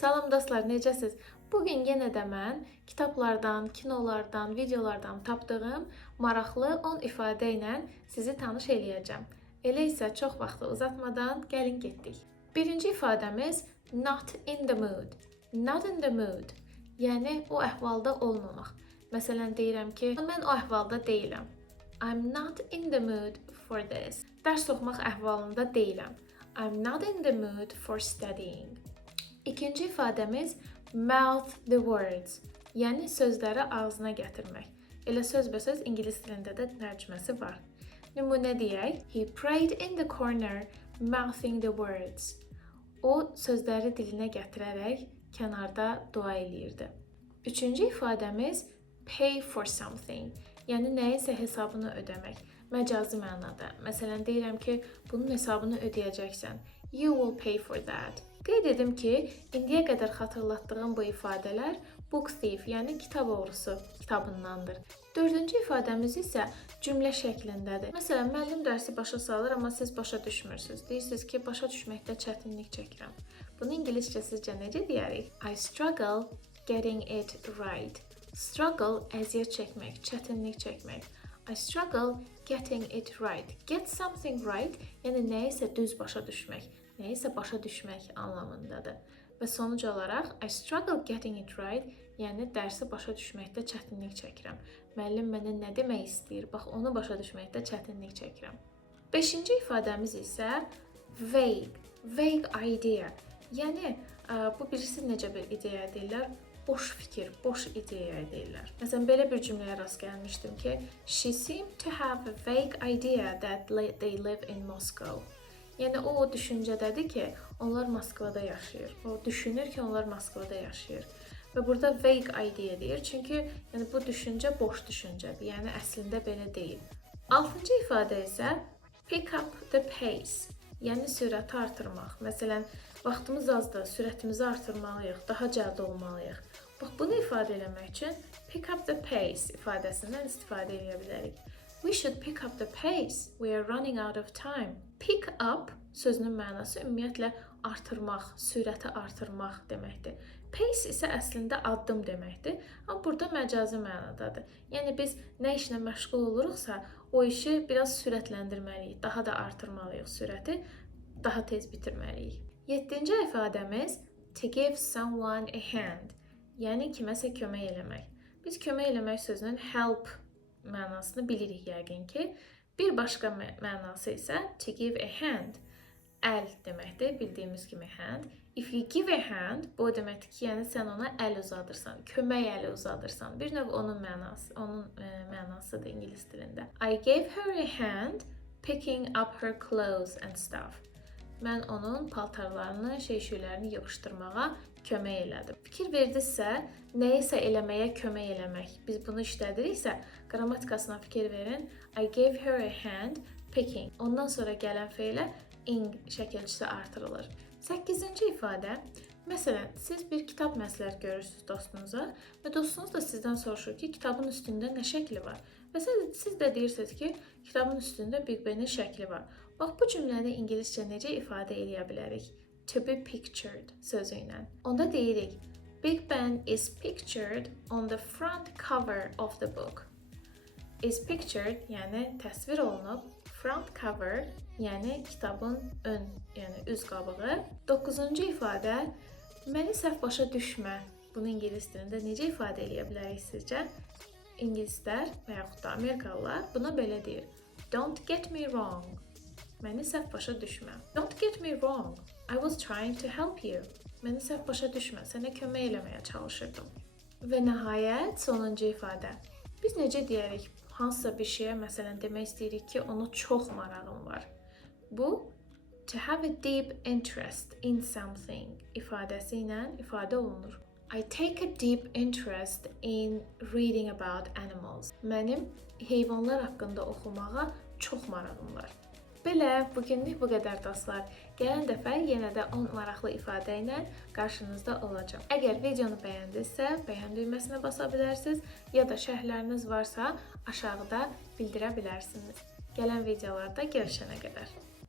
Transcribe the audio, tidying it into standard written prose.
Salam dostlar, necəsiz? Bugün yenə də mən kitablardan, kinolardan, videolardan tapdığım maraqlı 10 ifadə ilə sizi tanış eləyəcəm. Elə isə çox vaxtı uzatmadan gəlin getdik. Birinci ifadəmiz not in the mood. Not in the mood. Yəni o əhvalda olmamaq. Məsələn deyirəm ki, mən o əhvalda deyiləm. I'm not in the mood for this. Dərs oxumaq əhvalında deyiləm. I'm not in the mood for studying. İkinci ifadəmiz mouth the words, yəni sözləri ağzına gətirmək. Elə sözbəsöz ingilis dilində də tərcüməsi var. Nümunə deyək, he prayed in the corner, mouthing the words. O sözləri dilinə gətirərək kənarda dua eləyirdi. Üçüncü ifadəmiz pay for something, yəni nəyinsə hesabını ödəmək. Məcazi mənada. Məsələn deyirəm ki, bunun hesabını ödəyəcəksən. You will pay for that. Qeyd edim ki, indiyə qədər xatırlatdığım bu ifadələr book thief, yəni kitab oğrusu kitabındandır. Dördüncü ifadəmiz isə cümlə şəklindədir. Məsələn, müəllim dərsi başa salır, amma siz başa düşmürsünüz. Deyirsiniz ki, başa düşməkdə çətinlik çəkirəm. Bunu ingiliscə sizcə necə deyərik? I struggle getting it right. Struggle əziyyət çəkmək, çətinlik çəkmək. I struggle getting it right. Get something right, yəni nəyisə düz başa düşmək, nəyisə başa düşmək anlamındadır. Və sonuc olaraq I struggle getting it right, yəni dərsi başa düşməkdə çətinlik çəkirəm. Müəllim mənə nə demək istəyir? Bax, onu başa düşməkdə çətinlik çəkirəm. Beşinci ifadəmiz isə vague. Vague idea. Yəni bu birisi necə bir ideya deyirlər? Boş fikir, boş ideya deyirlər. Məsələn, belə bir cümləyə rast gəlmişdim ki, she seemed to have a vague idea that they live in Moscow. Yəni o düşüncədədir ki, onlar Moskvada yaşayır. O düşünür ki, onlar Moskvada yaşayır. Və burada vague idea deyir, çünki yəni bu düşüncə boş düşüncədir. Yəni əslində belə deyil. Altıncı ifadə isə pick up the pace. Yəni sürəti artırmaq. Məsələn, vaxtımız azdır, sürətimizi artırmalıyıq, daha cəld olmalıyıq. Bax, bunu ifadə etmək üçün pick up the pace ifadəsindən istifadə edə bilərik. We should pick up the pace. We are running out of time. Pick up sözünün mənası ümumiyyətlə artırmaq, sürəti artırmaq deməkdir. Pace isə əslində addım deməkdir, amma burada məcazi mənadadır. Yəni biz nə işlə məşğul oluruqsa, o işi biraz sürətləndirməliyik, daha da artırmalıyıq sürəti, daha tez bitirməliyik. Yeddinci ifadəmiz to give someone a hand, yəni kiməsə kömək eləmək. Biz kömək eləmək sözünün help mənasını bilirik yəqin ki. Bir başqa mənası isə to give a hand, əl deməkdir, bildiyimiz kimi hand. If you give a hand, bu deməkdir ki, yəni sən ona əl uzadırsan, kömək əli uzadırsan. Bir növ onun mənasıdır ingilis dilində. I gave her a hand picking up her clothes and stuff. Mən onun paltarlarını, şeylərini yığışdırmağa kömək elədim. Fikir verdinizsə, nəyisə eləməyə kömək eləmək. Biz bunu işlədiriksə, qrammatikasına fikir verin. I gave her a hand picking. Ondan sonra gələn feilə ing şəkilçisi artırılır. 8-ci ifadə, məsələn, siz bir kitab məsləhət görürsünüz dostunuza və dostunuz da sizdən soruşur ki, kitabın üstündə nə şəkli var? Və siz də deyirsiniz ki, kitabın üstündə Big Ben-in şəkli var. Bax, bu cümləni ingiliscə necə ifadə edə bilərik? To be pictured sözü ilə. Onda deyirik, Big Ben is pictured on the front cover of the book. Is pictured, yəni təsvir olunub. Front cover, yəni kitabın ön, yəni üz qabığı. 9-cu ifadə, məni səhv başa düşmə. Bunu ingilis dilində necə ifadə edə bilərik sizcə? İngilislər və yaxud da Amerikalılar buna belə deyir. Don't get me wrong. Məni səhv başa düşmə. Don't get me wrong. I was trying to help you. Məni səhv başa düşmə. Sənə kömək eləməyə çalışırdım. Və nəhayət, sonuncu ifadə. Biz necə deyərik? Hansısa bir şeyə, məsələn, demək istəyirik ki, ona çox marağım var. Bu, to have a deep interest in something ifadəsi ilə ifadə olunur. I take a deep interest in reading about animals. Mənim heyvanlar haqqında oxumağa çox marağım var. Belə, bugünlük bu qədər dostlar. Gələn dəfə yenə də 10 maraqlı ifadə ilə qarşınızda olacağım. Əgər videonu bəyəndinizsə, bəyən düyməsinə basa bilərsiniz ya da şərhləriniz varsa aşağıda bildirə bilərsiniz. Gələn videolarda görüşənə qədər.